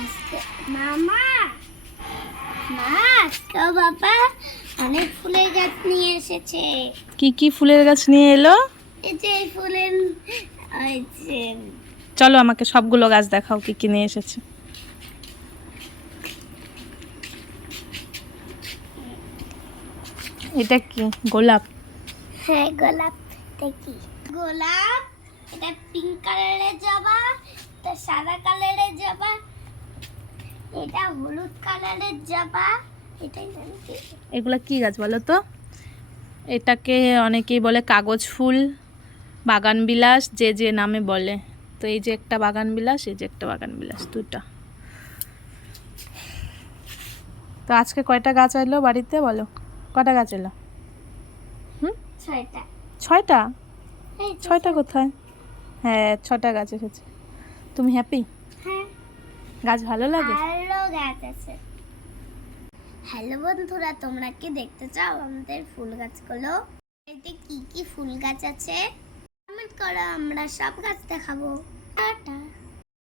আজকে মামা মা আজকে বাবা অনেক ফুলের গাছ নিয়ে এসেছে। কি কি ফুলের গাছ নিয়ে এলো? এই যে এই ফুলের ওই যে চলো আমাকে সবগুলো গাছ দেখাও, কি কি নিয়ে এসেছে। এটা কি গোলাপ? হ্যাঁ গোলাপ। দেখি গোলাপ, এটা পিঙ্ক কালারের জবা, এটা সাদা কালারের জবা, এটা হলুদ কালারের জবা। এটাই জানি কি। এগুলা কি গাছ বলো তো? এটাকে অনেকেই বলে কাগজ ফুল, বাগান বিলাস, যে যে নামে বলে। তো এই যে একটা বাগান বিলাস, এই যে একটা বাগান বিলাস, দুটা। তো আজকে কয়টা গাছ এলো বাড়িতে বলো? কটা গাছ এলো? ছয়টা। ছয়টা? এই যে ছয়টা কোথায়? হ্যাঁ, ছটা গাছ এসেছে। তুমি হ্যাপি? হ্যাঁ গাছ ভালো লাগে? ভালো গাছ আছে। হ্যালো বন্ধুরা, তোমরা কি দেখতে চাও আমাদের ফুল গাছগুলো? এতে কি কি ফুল গাছ আছে কমেন্ট করো, আমরা সব গাছ দেখাবো। টাটা।